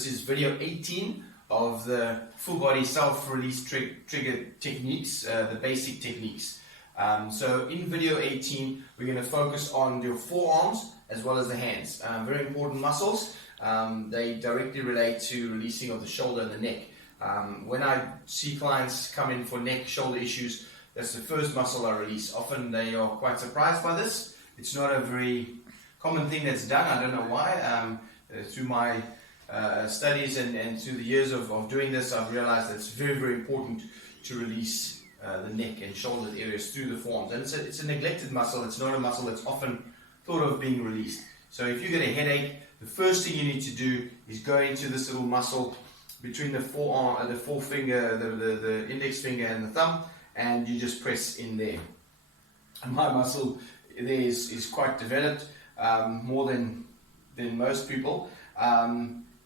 This is video 18 of the full body self-release trigger techniques, the basic techniques. So in video 18, we're going to focus on your forearms as well as the hands. Very important muscles. They directly relate to releasing of the shoulder and the neck. When I see clients come in for neck, shoulder issues, that's the first muscle I release. Often they are quite surprised by this. It's not a very common thing that's done. I don't know why. Through my studies and through the years of doing this, I've realized that it's very, very important to release the neck and shoulder areas through the forearms. And it's a neglected muscle. It's not a muscle that's often thought of being released. So if you get a headache, the first thing you need to do is go into this little muscle between the forearm, the forefinger, the index finger and the thumb, and you just press in there. And my muscle there is quite developed, more than most people,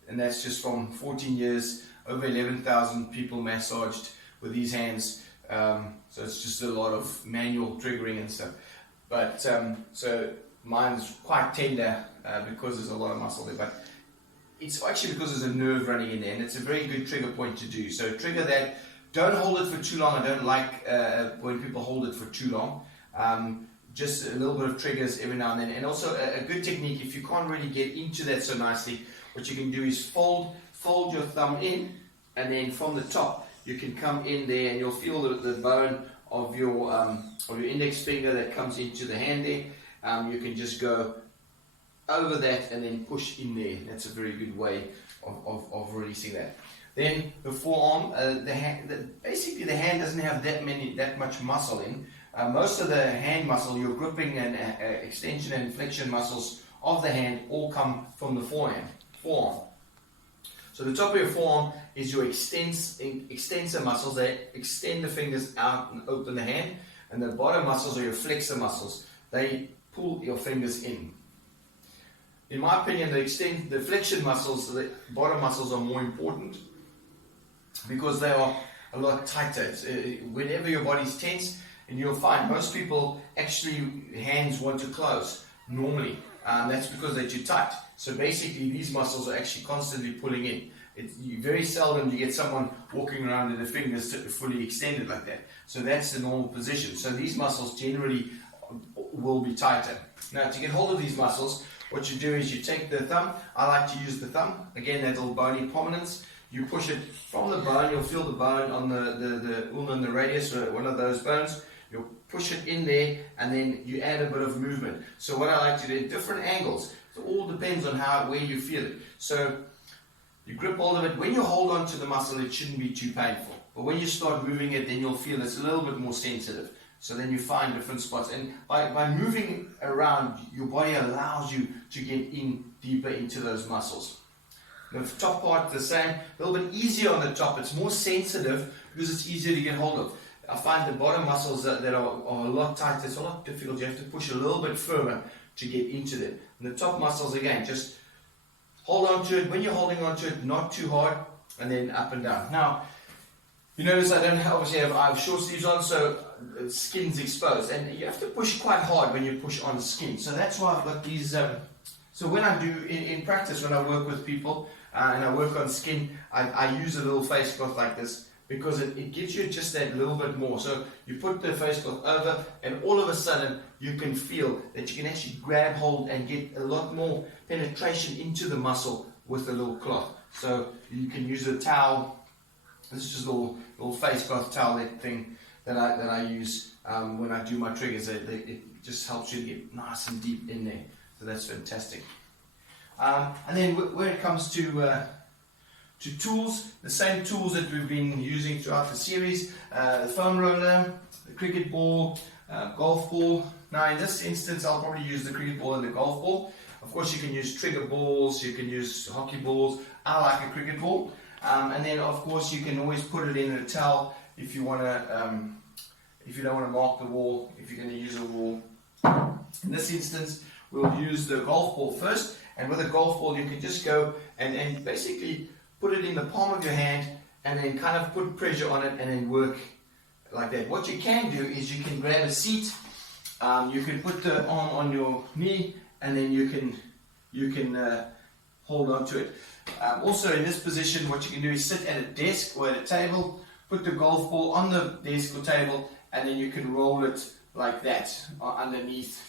and that's just from 14 years, over 11,000 people massaged with these hands. So it's just a lot of manual triggering and stuff. But so mine's quite tender because there's a lot of muscle there. But it's actually because there's a nerve running in there, and it's a very good trigger point to do. So trigger that. Don't hold it for too long. I don't like when people hold it for too long. Just a little bit of triggers every now and then. And also a good technique, if you can't really get into that so nicely, what you can do is fold your thumb in, and then from the top you can come in there and you'll feel the bone of your index finger that comes into the hand there. You can just go over that and then push in there. That's a very good way of releasing that. Then the forearm, basically the hand doesn't have that much muscle in. Most of the hand muscle, your gripping and extension and flexion muscles of the hand all come from the forearm. So the top of your forearm is your extensor muscles. They extend the fingers out and open the hand, and the bottom muscles are your flexor muscles. They pull your fingers in. In my opinion, the flexion muscles, the bottom muscles, are more important because they are a lot tighter. Whenever your body's tense, and you'll find most people actually hands want to close normally. That's because they're too tight. So basically these muscles are actually constantly pulling in. Very seldom you get someone walking around with their fingers fully extended like that. So that's the normal position. So these muscles generally will be tighter. Now to get hold of these muscles, what you do is you take the thumb. I like to use the thumb. Again, that little bony prominence. You push it from the bone. You'll feel the bone on the ulna and the radius, or one of those bones. You'll push it in there, and then you add a bit of movement. So what I like to do at different angles, it all depends on where you feel it. So you grip hold of it. When you hold on to the muscle, it shouldn't be too painful. But when you start moving it, then you'll feel it's a little bit more sensitive. So then you find different spots. And by moving around, your body allows you to get in deeper into those muscles. The top part, the same, a little bit easier on the top. It's more sensitive because it's easier to get hold of. I find the bottom muscles that are a lot tighter. It's a lot difficult. You have to push a little bit firmer to get into them. And the top muscles, again, just hold on to it. When you're holding on to it, not too hard, and then up and down. Now, you notice I have short sleeves on, so skin's exposed. And you have to push quite hard when you push on the skin. So that's why I've got these. So when I do, in practice, when I work with people and I work on skin, I use a little face cloth like this, because it gives you just that little bit more. So you put the face cloth over, and all of a sudden you can feel that you can actually grab hold and get a lot more penetration into the muscle with the little cloth. So you can use a towel. This is just a little face cloth towel thing that I use when I do my triggers. It just helps you to get nice and deep in there. So that's fantastic. And then where it comes to tools, the same tools that we've been using throughout the series, the foam roller, the cricket ball, golf ball. Now in this instance, I'll probably use the cricket ball and the golf ball. Of course, you can use trigger balls, you can use hockey balls. I like a cricket ball. And then of course you can always put it in a towel if you want to, if you don't want to mark the wall, if you're going to use a wall. In this instance, we'll use the golf ball first, and with a golf ball you can just go and basically put it in the palm of your hand, and then kind of put pressure on it, and then work like that. What you can do is you can grab a seat, you can put the arm on your knee, and then you can hold on to it. Also in this position, what you can do is sit at a desk or at a table, put the golf ball on the desk or table, and then you can roll it like that underneath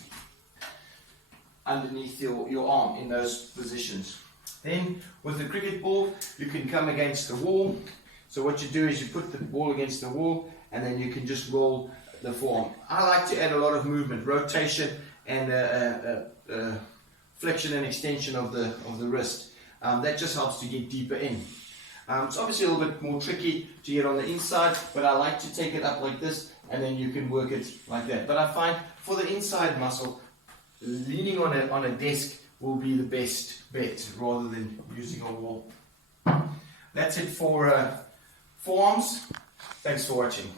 your arm in those positions. Then with the cricket ball, you can come against the wall. So what you do is you put the ball against the wall, and then you can just roll the forearm. I like to add a lot of movement, rotation, and flexion and extension of the wrist. That just helps to get deeper in. It's obviously a little bit more tricky to get on the inside, but I like to take it up like this, and then you can work it like that. But I find for the inside muscle, leaning on a desk will be the best bet rather than using a wall. That's it for forearms. Thanks for watching.